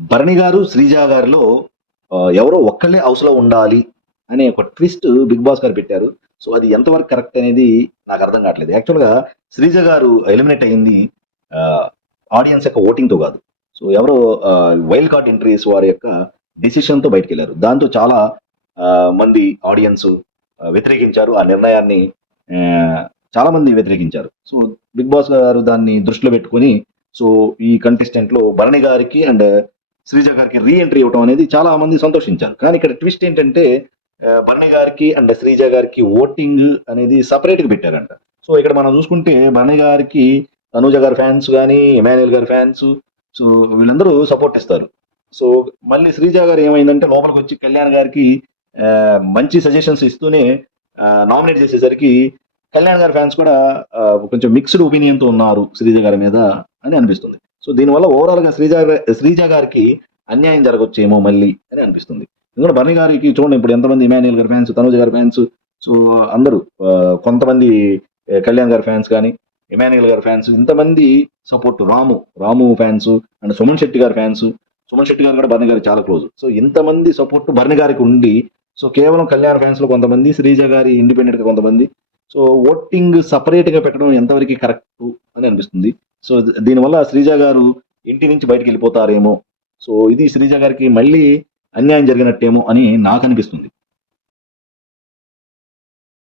భరణి గారు, శ్రీజ గారిలో ఎవరో ఒక్కళ్ళే హౌస్‌లో ఉండాలి అనే ఒక ట్విస్ట్ 'బిగ్ బాస్' గారు పెట్టారు. సో, అది ఎంతవరకు కరెక్ట్ అనేది నాకు అర్థం కావట్లేదు. యాక్చువల్‌గా శ్రీజ గారు ఎలిమినేట్ అయింది ఆహ్, ఆడియన్స్ యొక్క ఓటింగ్‌తో కాదు. సో, ఎవరో వైల్డ్ కార్డ్ ఎంట్రీస్ వారి యొక్క డెసిషన్‌తో బయటికెళ్లారు. దాంతో చాలా మంది ఆడియన్స్ వ్యతిరేకించారు. ఆ నిర్ణయాన్ని చాలా మంది వ్యతిరేకించారు. సో, 'బిగ్ బాస్' గారు దాన్ని దృష్టిలో పెట్టుకొని సో, ఈ కంటెస్టెంట్‌లో భరణి గారికి అండ్ శ్రీజ గారికి రీ ఎంట్రీ ఇవ్వటం అనేది చాలా మంది సంతోషించారు. కానీ ఇక్కడ ట్విస్ట్ ఏంటంటే భరణి గారికి అండ్ శ్రీజ గారికి ఓటింగ్ అనేది సెపరేట్‌గా పెట్టారంట. సో, ఇక్కడ మనం చూసుకుంటే భరణి గారికి తనూజ గారి ఫ్యాన్స్ గాని, ఇమాన్యుయల్ గారి ఫ్యాన్స్ సో, వీళ్ళందరూ సపోర్ట్ ఇస్తారు. సో, మళ్ళీ శ్రీజ గారు ఏమైందంటే లోపలికొచ్చి కళ్యాణ్ గారికి మంచి సజెషన్స్ ఇస్తూనే నామినేట్ చేసేసరికి కళ్యాణ్ గారి ఫ్యాన్స్ కూడా కొంచెం మిక్స్డ్ ఒపీనియన్‌తో ఉన్నారు శ్రీజ గారి మీద అని అనిపిస్తుంది. సో, దీనివల్ల ఓవరాల్‌గా శ్రీజ గారికి అన్యాయం జరగొచ్చేమో మళ్ళీ అని అనిపిస్తుంది. ఎందుకంటే భరణి గారికి చూడండి ఇప్పుడు ఎంతమంది ఇమాన్యుయల్ గారి ఫ్యాన్స్, తనూజ గారి ఫ్యాన్స్ సో, అందరూ కొంతమంది కళ్యాణ్ గారి ఫ్యాన్స్ గాని, ఇమాన్యుయల్ గారి ఫ్యాన్స్ ఇంతమంది support Ramu fans and Suman Shetty గారి ఫ్యాన్స్. సుమన్ శెట్టి గారు కూడా భరణి గారికి చాలా క్లోజ్. సో, ఇంతమంది సపోర్ట్ భరణి గారికి ఉండి సో, కేవలం కళ్యాణ్ ఫ్యాన్స్‌లో కొంతమంది, శ్రీజ గారి ఇండిపెండెంట్‌గా కొంతమంది సో, ఓటింగ్ సెపరేట్‌గా పెట్టడం ఎంతవరకు కరెక్టు అని అనిపిస్తుంది. సో, దీనివల్ల శ్రీజ గారు ఇంటి నుంచి బయటికెళ్ళిపోతారేమో! సో, ఇది శ్రీజ గారికి మళ్ళీ అన్యాయం జరిగినట్టేమో అని నాకనిపిస్తుంది.